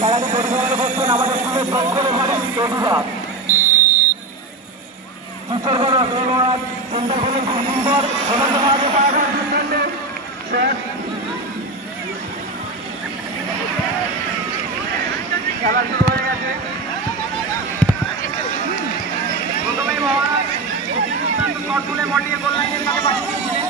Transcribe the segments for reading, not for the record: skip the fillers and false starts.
খেলাটি পরিচালনা করছেন আমাদের স্কুলের প্রকল্পের মালিক অভিভাবক চিন্তা করলেন খুব সুন্দর খেলা শুরু হয়ে গেছে। প্রথমেই মহারাজ শট তুলে মটিয়ে গোল লাইনের কাছে পাঠিয়ে দিয়েছিলেন।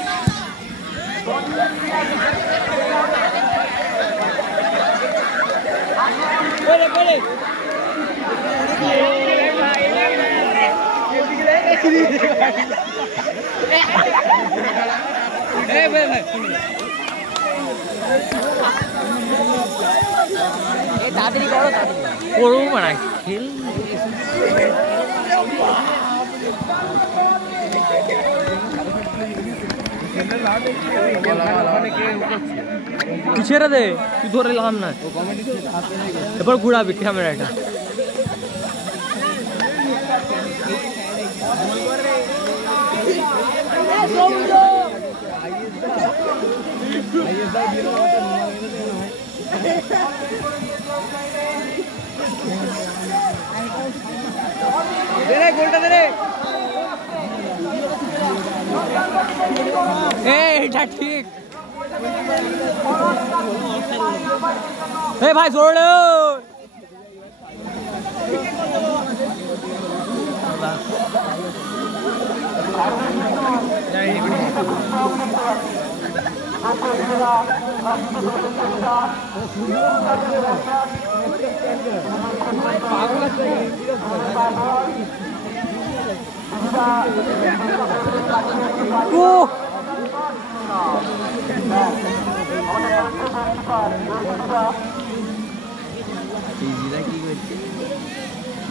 তাড়াতাড়ি করো, করবো না খেল ছেড়ে দে, তুই ধরে লাম না, এবার ঘুরাবি ক্যামেরাটা। গোলটা দে রে, এটা ঠিক। ভাই छोड़ लो,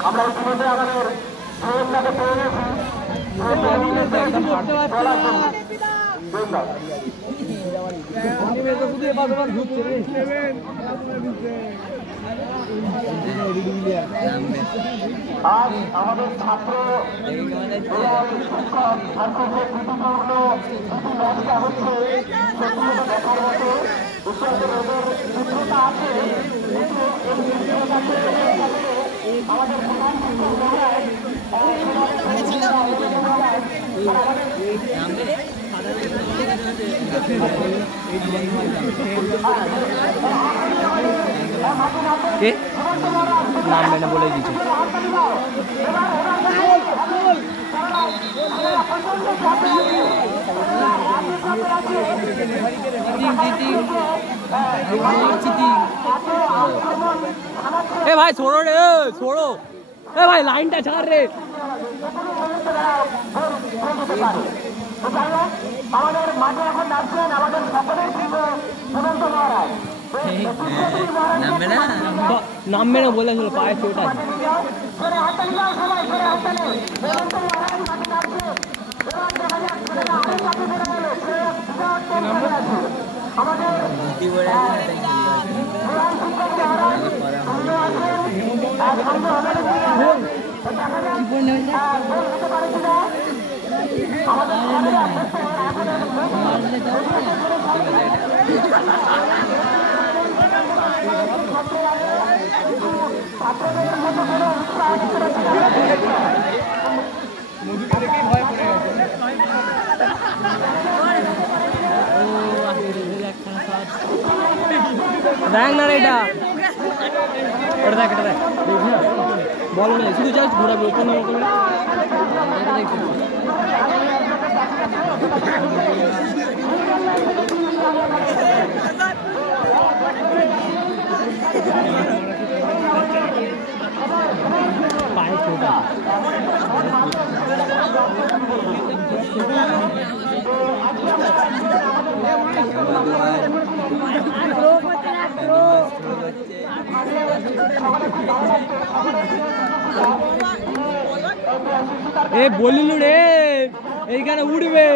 আমরা ইতিমধ্যে আমাদের প্রয়োজনটাকে পেয়ে গেছি। আজ আমাদের ছাত্র শিক্ষক ছাত্র যে প্রীতিপূর্ণ ম্যাচটা হচ্ছে সেগুলো দেখার মতো মিত্রতা আছে, কিন্তু এই মিত্রতাকে আমাদের প্রধান নাম মেনে বলে দিচ্ছি। ভাই छोड़ो रे, छोड़ो ভাই, লাইনটা ছাড় রে। আমাদের মাঠে এখন নাচছেন আমাদের সকলের প্রিয় সুনন্দ মহারাজ। নামবে না বলেছিল, পায়ে চোট আছে। দেখ না রে, এটা দেখ, এটা দেখ, বল না, শুধু জাস্ট ঘোরাবি, ওখানে পায়ে চোট এ বলিলু রে, এইখানে উঠবে,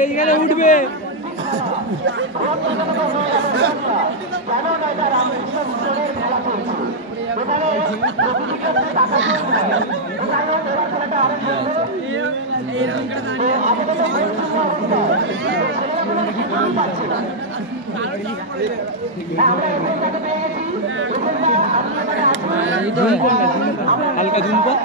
এইখানে উঠবে। হালকা জুম কর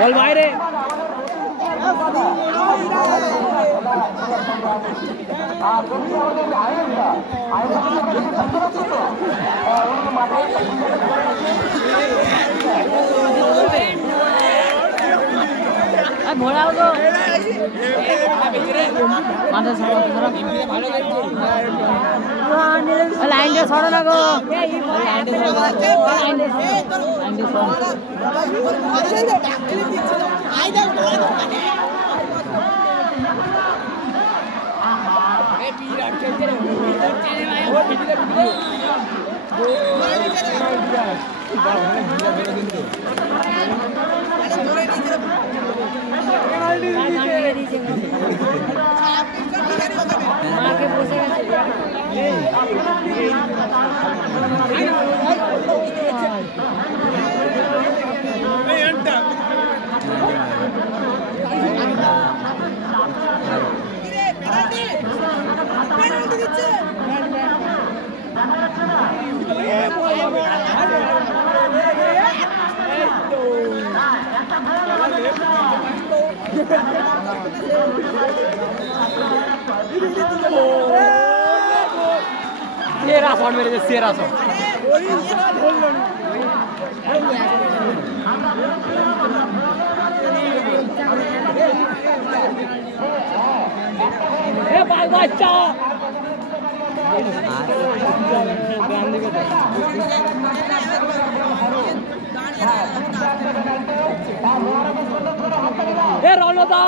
বল বাইরে ঘোড়া লাইন দিয়ে সরো না গো মাকে বসে গেছে सेरा शॉट मेरे सेरा शॉट ए भाई बच्चा ए रौनता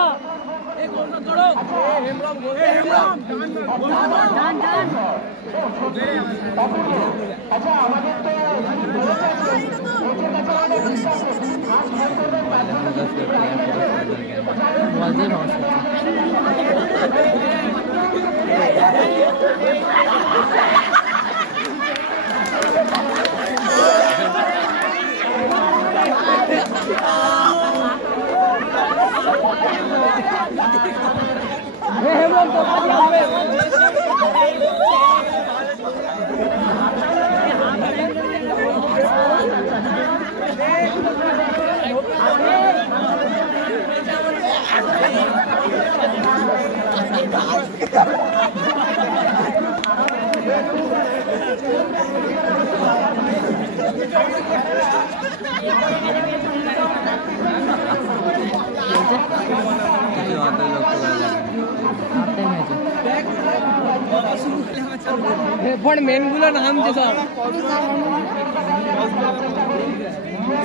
মেনগুলো নামছে সব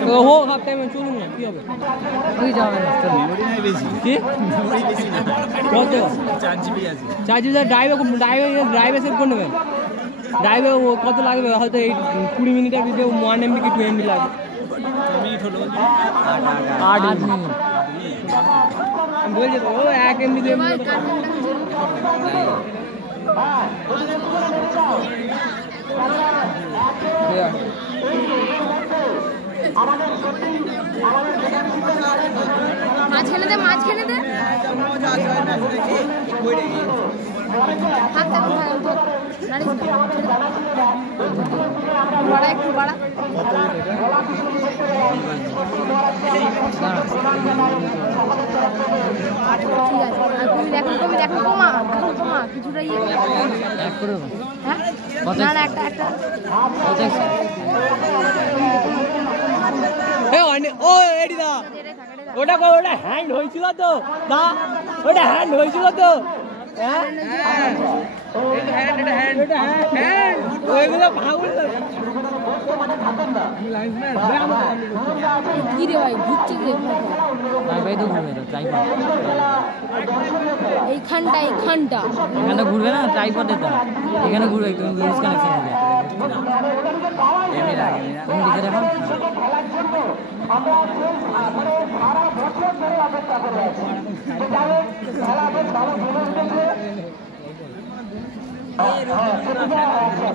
ও হাফ টাইমে চলুন না কি হবে তুই যাবে না মেমোরি নাই বেশি কি মেমোরি বেশি না কত 4 জিবি আছে 4 জিবি ড্রাইভে সেভ করে নেবেন ড্রাইভে কত লাগবে হয়তো এই 20 মিনিটের ভিতরে 1 MB কি 2 MB লাগবে মিনিট হলো 8 মিনিট বলছে তো 1 MB 2 MB মাঝখানে দে বড়া একটু বড়া ঠিক আছে তুমি দেখো কমা কিছুটা ইয়ে হ্যাঁ না না একটা ও এডিদা ওটা হ্যান্ড হয়েছিল তো না ওটা হ্যান্ড হয়েছিল তো হ্যাঁ ওইগুলো ভাঙল কি রে ভাই ঘুরছে রে ভাই তো ঘুরবে তো ট্রাইপড এইখানটা এখানে ঘুরবে না ট্রাইপড এটা এখানে ঘুরবে তুমি লুজ কানেকশন হবে এমনি লাগে তুমি লিখে রাখো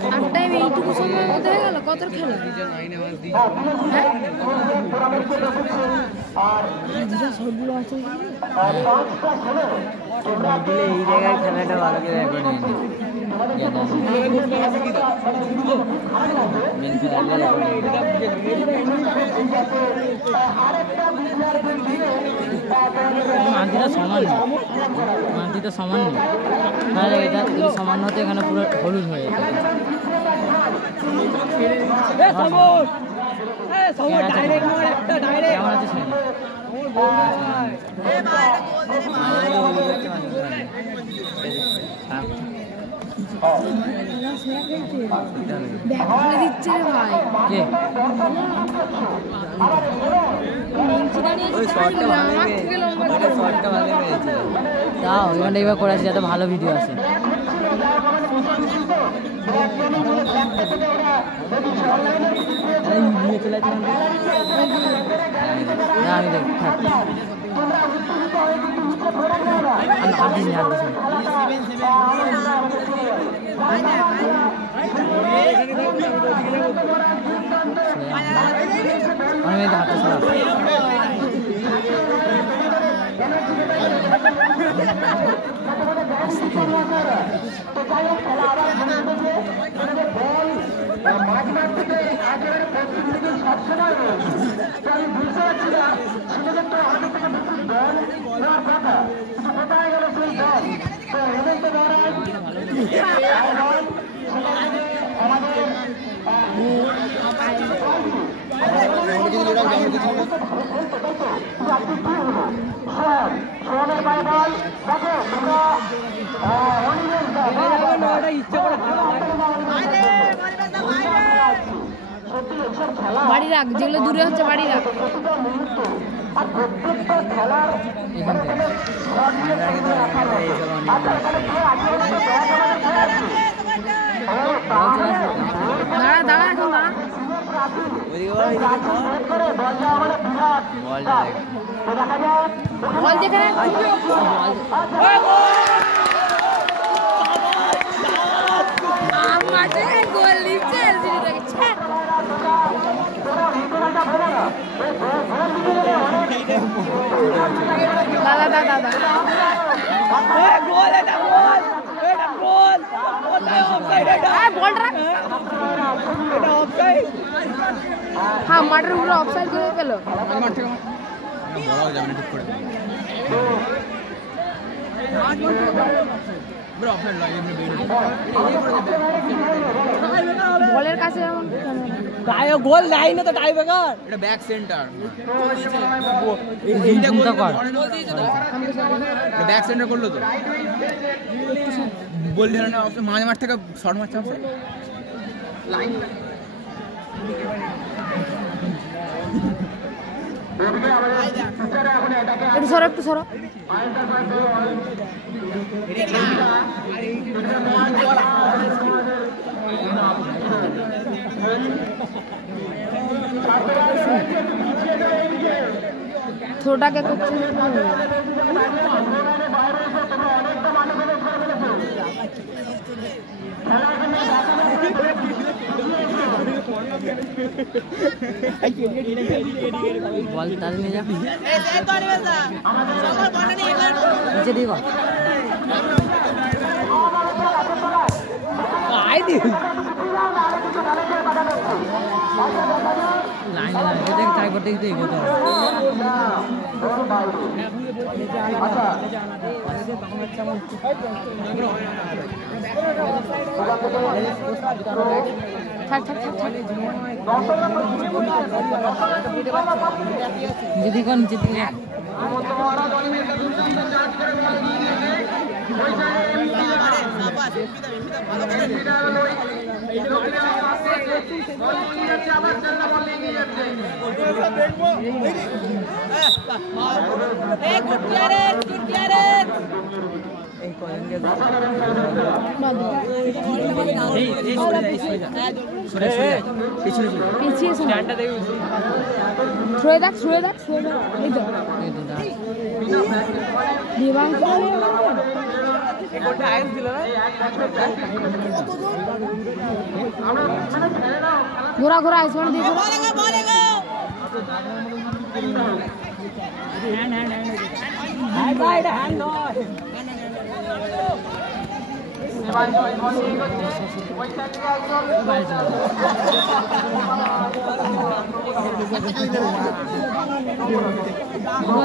হাফ টাইম এইটুকু সময়ের মধ্যে হয়ে গেল কত খেলা সবগুলো আছে এই জায়গায় খেলাটা ভালো করে মানতিটা সমান নেই মানতিটা সমান নেই তাহলে এটা যদি সমান হতো এখানে পুরো হলুদ হয়ে যেত কেমন আছে দিচ্ছে রে ভাই তাও ওইখানটা এবার করে আসি যাতে ভালো ভিডিও আসে আমি দেখ হাত দিস আমি হাতে সরা বাড়ি রাখ যেগুলো দূরে হচ্ছে বাড়ি রাখ দাঁড়া দাঁড়া এখন দাঁড়া বল দেখে মাঠে গোল দিচ্ছে দাদা দাদা দাদা গোল এটা গোল এটা গোল অফসাইড এটা বলটা এটা অফসাইড হ্যাঁ মাঠের উপরে অফসাইড করে গেল মাঠ থেকে বলা যাবে না ঠিক করে বলের কাছে গায়ে গোল লাইন তো টাই ব্রেকার এটা ব্যাক সেন্টার এইটা কর এটা ব্যাক সেন্টার করলো তো বল ধরে না মাঝ মাঠ থেকে শর্ট মারছে লাইন একটু সরো একটু সরো ছোটাকে করছে বল তার নিয়ে যা নিচে দিই লাইন লাইন এটা ট্রাই করতে গিয়ে এগোতে হবে যদি কোন জিতে পিছিয়ে ছুঁয়ে দেখ এই তো দেবাংশ ঘোরা ঘোরা আইসমান দিয়ে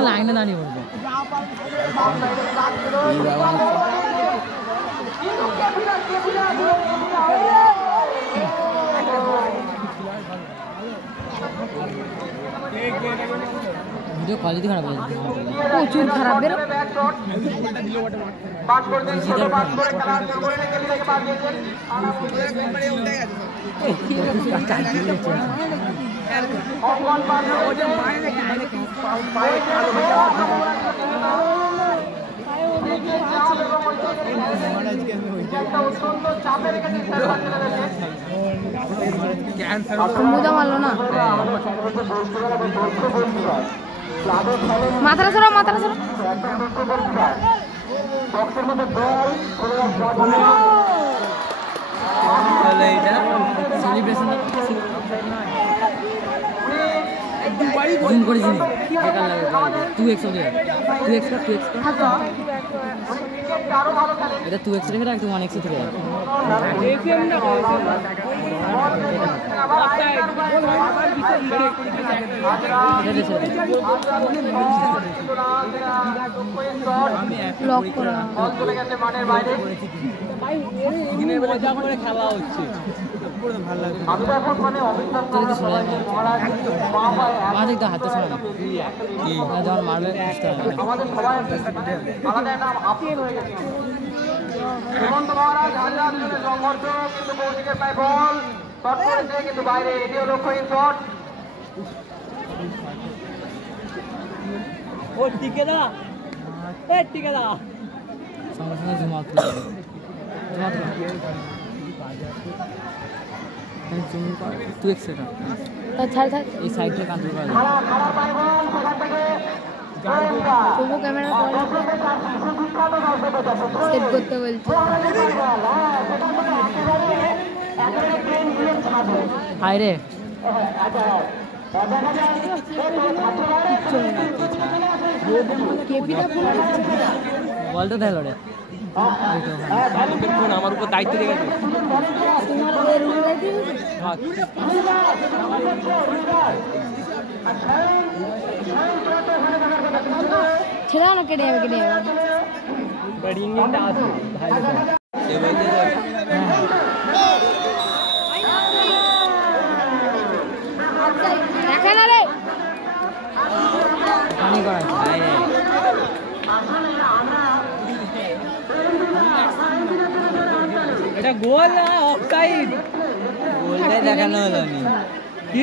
লাইনে দাঁড়িয়ে বলবে ভিডিও কোয়ালিটি খারাপ হয়ে যাচ্ছে প্রচুর খারাপ বেরো মজা মারলো না মাথাটা সরো জুম করেছি বেকার লাগে 2x এটা 2x রেখে রাখ তুই 1x থেকে খেলা হচ্ছে হাতে শোনা যখন মারবে হেমন্ত মহারাজ সংঘর্ষ কিন্তু কৌশিকের প্রায় বল শট করেছে কিন্তু বাইরে এটিও লক্ষ্যহীন শট ও টিকে দা সঙ্গে সঙ্গে জুম আউট তুই এক সেটা এই সাইডে কান্ট্রোল করা তবু ক্যামেরা সেট করতে বলছে হাই রে বলতে দিল রে আমার উপর দায়িত্ব দিয়ে গেছে ছেড়ে না কেটে যাবে দেখে না রে পানি করা এটা গোল না অফসাইড গোলটাই দেখানো হলো নি কি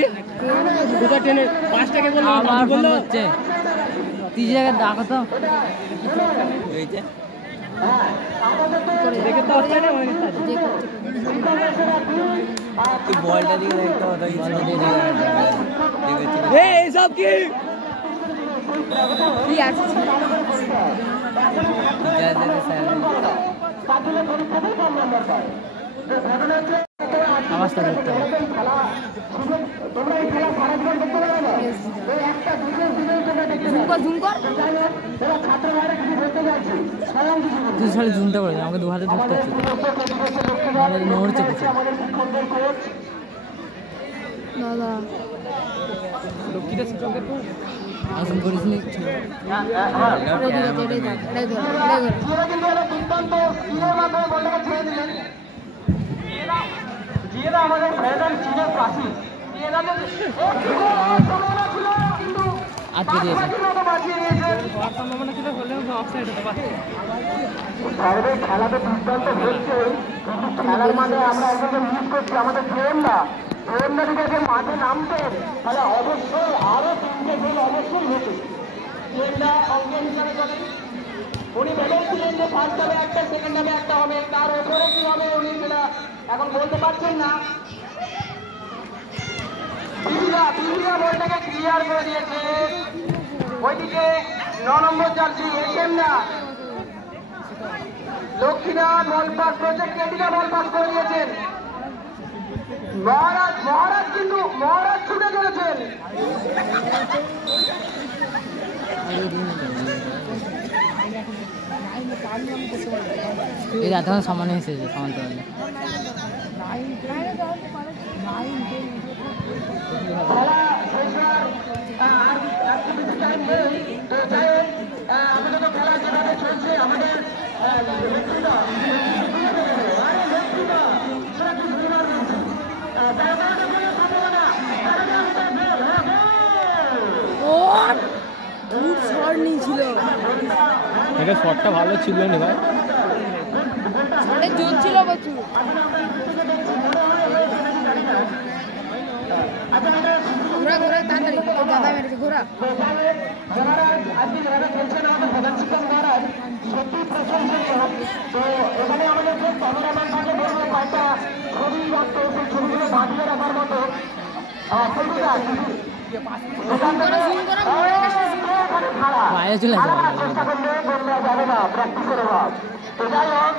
কোথা টেনে 5 টাকা বললো আমার বললো হচ্ছে তুই জায়গা ডাকো তো এই যে দেখে তো অফসাইড মানে তুই বলটা দিকে দেখতে হতো এই সব কি তুই আসছিস আওয়াজটা করতে হবে তুই সালে জুমটা করে আমাকে 2 হাতে ধরতে হচ্ছে নড়ছে কিছু দাদা লক্ষ্মীটা শিক্ষকের তো আসুন করিস নি আমাদের চীনের প্রাচীন আটকে দিয়েছে খেলাতে দুর্দান্ত হচ্ছে খেলার মাঠে আমরা একজনকে মিস করছি আমাদের প্রেমদা থেকে মাঠে নামতেন তাহলে অবশ্যই আরো 3টে গোল অবশ্যই হতো প্রেমদা অঙ্কের হিসাবে চলেন উনি ভেবেছিলেন যে ফার্স্ট হবে একটা, সেকেন্ড হবে একটা হবে, তার ওপরে কি হবে উনি সেটা এখন বলতে পারছেন না। বিবিরা বলটাকে ক্লিয়ার করে দিয়েছে। ওইদিকে 9 নম্বর জার্সি এসএম না লক্ষ্মীরা বল পাস করেছে, কেটিরা বল পাস করে দিয়েছেন। মহারাজ কিন্তু মহারাজ ছুটে চলেছেন। এই রাত সামান্য এসেছে সমান্তরালে। আমাদের তো খেলা যেভাবে চলছে আমাদের ছিল এটা শটটা ভালো ছিল না ভাই, জোর ছিল প্রচুর। ঘোরা ঘোরা তাড়াতাড়ি দাদা মেরেছে ঘোরা। সত্যি প্রশংসনীয়। তো এখানে আমাদের যে ক্যামেরাম্যান থাকে বলবো কয়েকটা ছবি রাখতে, সেই ছবিগুলো বাঁধিয়ে রাখার মতো বাইরে চলে যাবে চেষ্টা করলে বললে যাবে না, প্র্যাকটিসের অভাব। তো যাই হোক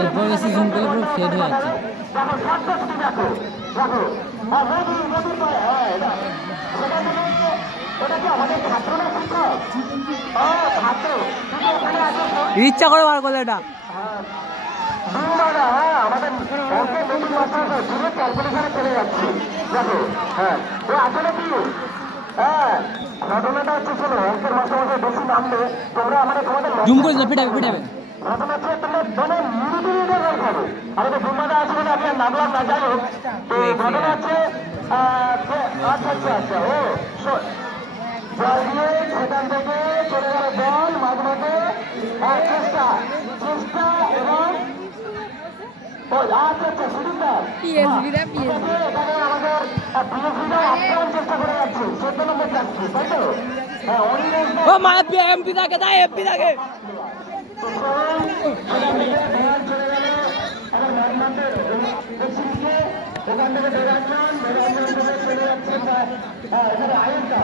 এরপর বেশি জুম করলে পুরো ফেড হয়ে যাচ্ছে। ইচ্ছা করে বার করলে এটা আমাদের ক্যালকুলেশনে চলে যাচ্ছে। দেখো হ্যাঁ আসলে কি ঘটনাটা হচ্ছে, শোনো অঙ্কের মাসে মাসে বেশি নামলে তোমরা তোমাদের জুম করে দিলে পিটাবে পিটাবে। ঘটনা হচ্ছে তোমরা মিনিটে রোল খাবে। আমাদের জুম্মাটা আছে বলে আমি আর নামলাম না, যাই হোক। তো ঘটনা হচ্ছে আচ্ছা ও জল দিয়ে সেখান থেকে চলে গেল বল মাঝে মাঝে চেষ্টা এবং আচ্ছা সুদীপদার এখানে আমাদের চেষ্টা করে যাচ্ছে 14 নম্বর যাচ্ছে, তাই তো? হ্যাঁ এমপি থাকে তাই এমপি থাকে। ওখান থেকে বেরাচ্ছেন চলে যাচ্ছে এখানে আয়নটা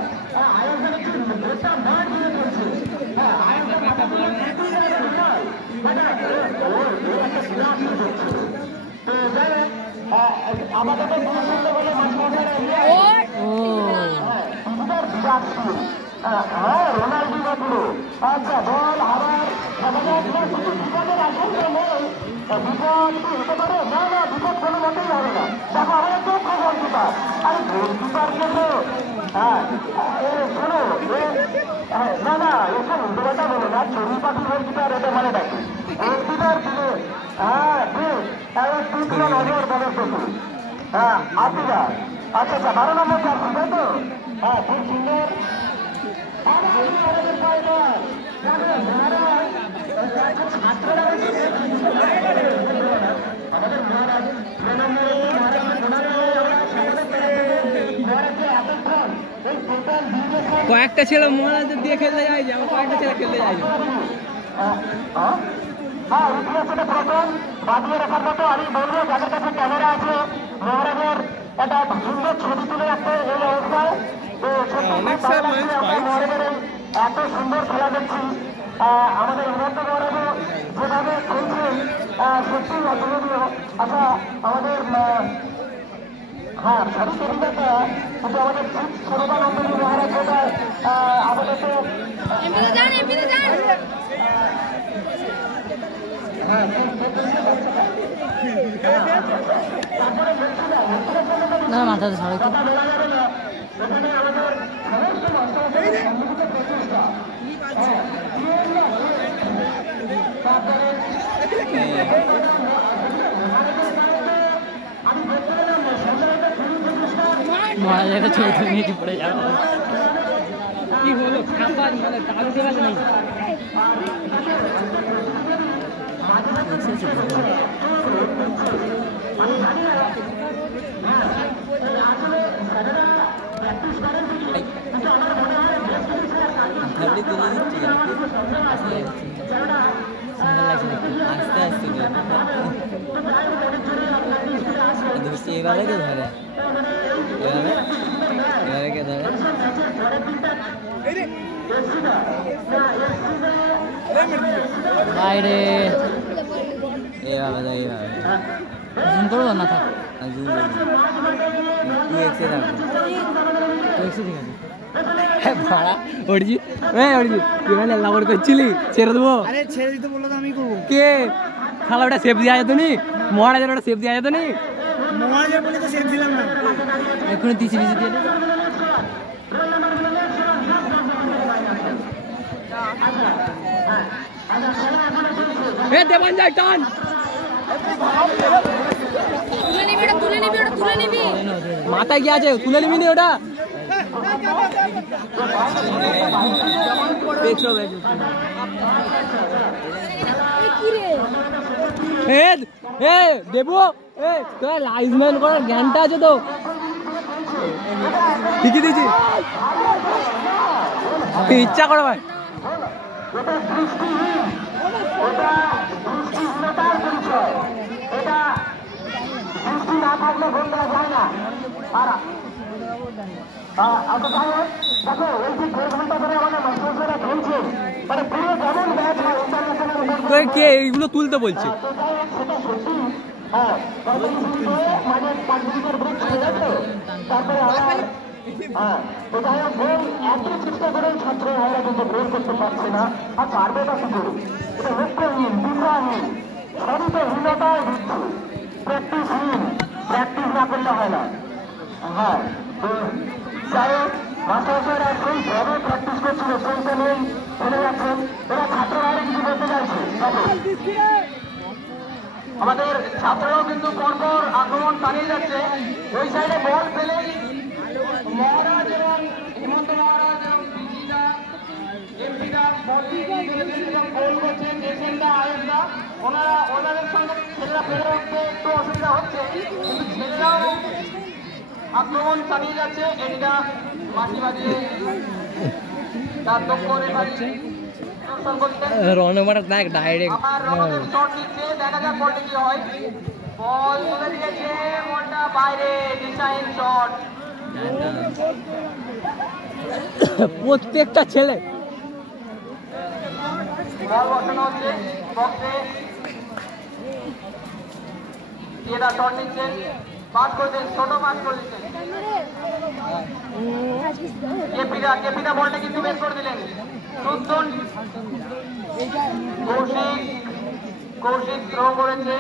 গোটা মাঠ জুড়ে চলছে। হ্যাঁ আমাদের বলে হ্যাঁ রোনাল্ডো পুরো আচ্ছা বল আবার বিপদের আশঙ্কা নেই, বিপদ হতে পারে না, না বিপদ কোনো মতেই হবে না। দেখো আমাদের দক্ষ গোলকিপার, আরে গোলকিপার কিন্তু হ্যাঁ শোনো না না এসব উল্টোপাল্টা বলো না, চড়ুই পাখি গোলকিপার এটা মানে দেখো গোলকিপার ছিল হ্যাঁ ঠিক তুই নজর বলের প্রতি হ্যাঁ আপিরা আচ্ছা 12 নম্বর যাচ্ছি তাই তো হ্যাঁ খুব সুন্দর। কয়েকটা ছেলে মহারাজদের দিয়ে খেলতে যায়, যে কয়েকটা ছেলে খেলতে যায় হ্যাঁ ইতিহাসটা প্রথম বাঁধিয়ে রাখার মতো। আমি বলবো যাদের কাছে ক্যামেরা আছে মহারাজের একটা সুন্দর ছবি তুলে রাখতে এই অবস্থায়। তো মহারাজের এত সুন্দর খেলা দেখছি, আমাদের হেমন্ত মহারাজও যেভাবে খেলছেন সত্যি অতুলনীয়। আচ্ছা আমাদের হ্যাঁ সবই কবিতাটা কিন্তু আমাদের সর্বানন্দনী মহারাজ যেটা আমাদের তো না মাথাতে সবাই বলা যাবে না। এখানে আমাদের সমস্ত মাস্টারদের সম্মিলিত প্রচেষ্টা। তারপরে আমি বলতে গেলাম সন্ধ্যাটা শুরু প্রচেষ্টা মহারাজের ছবি তুলে নিয়ে পড়ে যাবে। কি হলো খাবার মানে তালু ঠিক আছে নাকি? আসলে প্র্যাকটিস করেন কিন্তু আমার সুন্দর লাগছে দেখতে আস্তে আস্তে ধরছি এভাবে কে ধরে এভাবে কে ধরে বাইরে এইভাবে জুম করবো না থাক জুম করবো 2x থাকবে 2x ঠিক আছে ভাড়া অরিজিৎ অরিজিৎ তুই মানে লাভার করছিলি ছেড়ে দেবো আরে ছেড়ে দিতে বললো তো আমি করবো কে খালা ওটা সেফ দেওয়া যেত নি মহারাজের ওটা সেফ দেওয়া যেত নি মহারাজের বলে তো সেফ দিলাম না এক্ষুনি তিসি বিসি দিয়ে দেবান যায় টান তুলে নিবি মাথায় কি আছে তুলে নিবি নি ওটা দেবো তোর লাইজম্যান করার জ্ঞানটা আছে তো ঠিকই দিচ্ছি ইচ্ছা করো ভাই না থাকলে গোল করা যায় না। দেখো এই যে 1.5 ঘন্টা ধরে আমাদের মাস্টাররা খেলছে মানে পুরো যেমন ম্যাচ হয় ইন্টারন্যাশনাল কে এইগুলো তুলতে বলছে সেটা সত্যি হ্যাঁ মানে 5 মিনিটের ব্রেক ছিল তারপরে আবার হ্যাঁ তো যাই হোক গোল একই চেষ্টা করে ছাত্র ভাইরা কিন্তু গোল করতে পারছে না আর পারবে না কি করে এটা লক্ষ্যহীন দিশাহীন শরীরহীনতায় দিচ্ছে প্র্যাকটিসহীন প্র্যাকটিস না করলে হয় না হ্যাঁ যাই হোক মাস্টাররা সেইভাবে প্র্যাকটিস করছিল সেইটা নেই চলে যাচ্ছেন এরা ছাত্ররা কিছু বলতে চাইছে আমাদের ছাত্ররাও কিন্তু পরপর আক্রমণ চালিয়ে যাচ্ছে ওই সাইডে বল পেলেই মহারাজ এবং হিমন্ত মহারাজ এবং বিজিদা এমপিদা গোল করছেন এসেনদা আয়েন্দা ওনাদের সঙ্গে ছেলেরা পেরে উঠতে একটু অসুবিধা হচ্ছে কিন্তু ছেলেরাও আক্রমণ চালিয়ে যাচ্ছে এটা মাটি বাজিয়ে তার দক্ষ রেফারি রনমাটা দেখ ডাইরেক্ট আর রনদের শট নিচ্ছে দেখা যাক বলটা কি হয় বল তুলে দিয়েছে বলটা বাইরে ডিসাইন শট প্রত্যেকটা ছেলে বল বসানো হচ্ছে বক্সে এরা শট নিচ্ছেন পাস করছেন ছোট পাস করছেন কেপিদা বলটা কিন্তু বের করে দিলেন সুন্দর কৌশিক থ্রো করেছে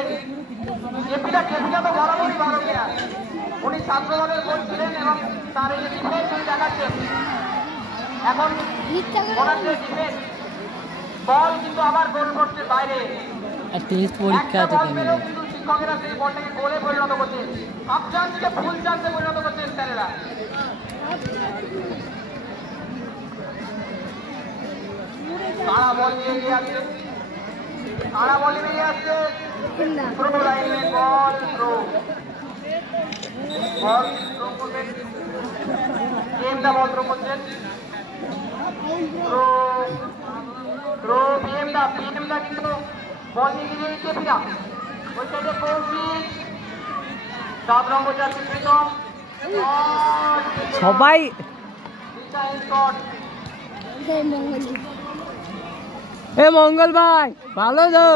কেপিদা তো বরাবরই ভালো প্লেয়ার উনি ছাত্র দলের কোচ ছিলেন এবং তার এই ডিফেন্স উনি দেখাচ্ছেন এখন ওনার যে ডিফেন্স বল কিন্তু আবার গোল করছে বাইরে টেস্ট পরীক্ষা আছে কিন্তু শিক্ষকেরা সেই বলটাকে গোলে পরিণত করছেন হাফ চান্সকে ফুল চান্সে পরিণত করছেন স্যারেরা সারা বল নিয়ে এগিয়ে আসছে সারা বল নিয়ে আসছে থ্রো লাইনে বল থ্রো করবেন গেমটা বল থ্রো করছেন থ্রো পিএমদা কিন্তু বল নিয়ে গিয়ে কেপিদা ওই সাইডে কৌশিক 7 নম্বর জার্সি প্রীতম সবাই এ মঙ্গল ভাই ভালো তো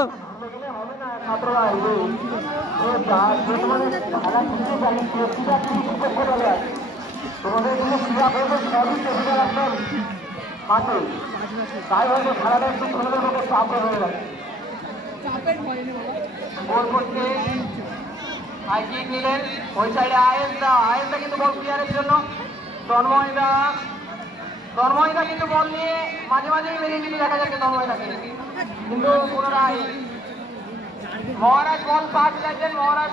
নিলেন ওই সাইডে আয়েন্দা কিন্তু বল ক্লিয়ারের জন্য তন্ময়দা কিন্তু বল নিয়ে মাঝে মাঝেই বেরিয়ে কিন্তু দেখা যাচ্ছে তন্ময়দাকে কিন্তু পুনরায় মহারাজ বল পাঠ চাইছেন মহারাজ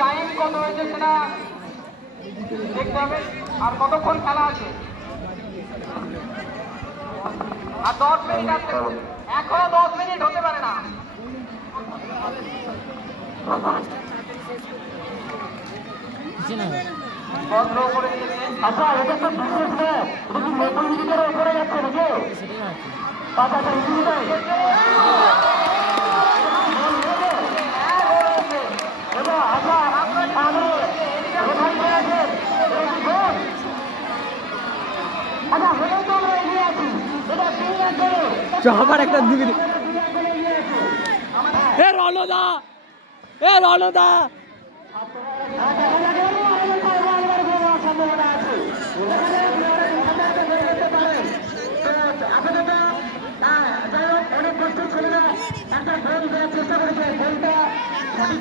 টাইম কত হয়েছে সেটা দেখতে হবে আর কতক্ষণ খেলা আছে আর 10 মিনিট আছে এখনো 10 মিনিট হতে পারে না আচ্ছা এটা তো বিশেষ না, এটা কি 90 মিনিটের উপরে যাচ্ছে নাকি? 5,000 মিনিট আবার একটা দিবি এ রণদা অনেক কষ্ট ছেলেরা একটা গোল দেওয়ার চেষ্টা করেছে, গোলটা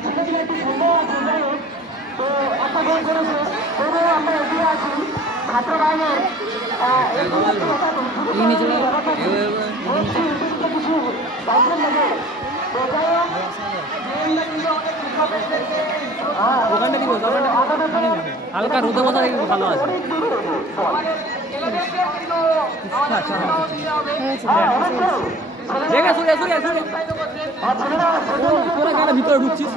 ছেলে দিলে একটু সুন্দর আছে, যাই হোক তো একটা গোল করেছে, তবুও আমরা এগিয়ে আছি ছাত্র বাহিনীর কিছু দায়িত্ব লাগে। তো যাই হোক হালকা রোদে বসা ভালো আছে। তোরা কেন ভিতরে ঢুকছিস?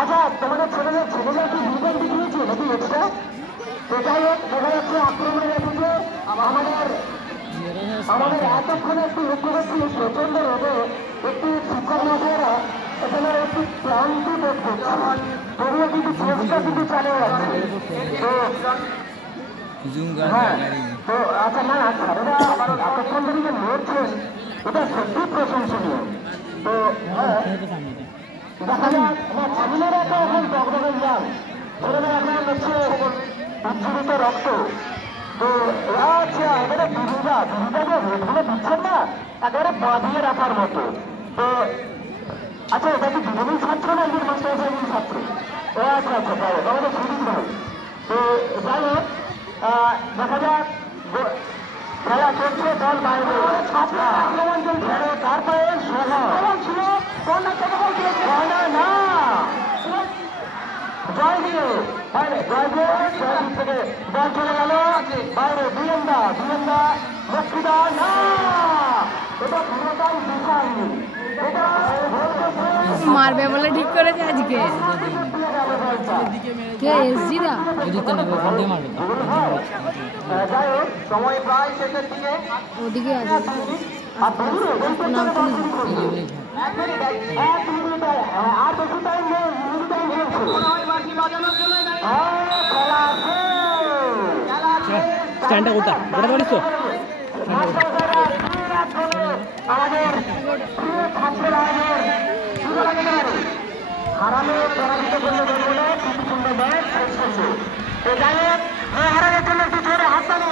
আচ্ছা তোমাদের ছেলেরা কি বিজ্ঞান দেখিয়েছে নাকি এক্সট্রা? তো যাই হোক দেখা যাচ্ছে আক্রমণে রেখেছে আমাদের এতক্ষণে একটু লক্ষ্য করছি প্রচন্ড রোদে একটি শিক্ষক মহাশয়েরা এখানে একটু ক্লান্তি বোধ করছে, তবুও কিন্তু চেষ্টা কিন্তু চালিয়ে যাচ্ছে। তো আচ্ছা না স্যারেরা এতক্ষণ ধরে যে লড়ছেন এটা সত্যি প্রশংসনীয়। তো দেখা যাক ছেলেরা তো এখন দগদগে যান, ছেলেরা এখন হচ্ছে উজ্জীবিত রক্ত। তো আচ্ছা এবারে দিদিটাকে রেটগুলো দিচ্ছেন না একেবারে বাঁধিয়ে রাখার মতো। তো আচ্ছা এটা কি দিদির ছাত্র না এদের মাস্টার সাহেবের ছাত্র? আচ্ছা আচ্ছা তাই আমাদের সুদিন ভাই। তো যাই হোক দেখা যাক খেলা চলছে, দল বাইরে আক্রমণ চলছে, তার পায়ে সহজ ছিল কর্নার থেকে বল দিয়েছে না জয় দিয়ে বাইরে জয় থেকে বল চলে গেল বাইরে বিলেন্দা লক্ষ্মীদা না এটা পুরোটাই বিশাল মারবে বলে ঠিক করেছে আজকে কে এসজিরা যাই হোক সময় প্রায় শেষের দিকে ওদিকে আছে নাম শুনেছি আর বেশি টাইম নেই, স্ট্যান্ডটা কোথা ওটা পারিস তো? আমাদের হারানো পরাজিত করলে বলবো না, কিন্তু সুন্দর ব্যাট শেষ করছে। যাই হোক হারানোর জন্য একটু জোরে হাত তালি।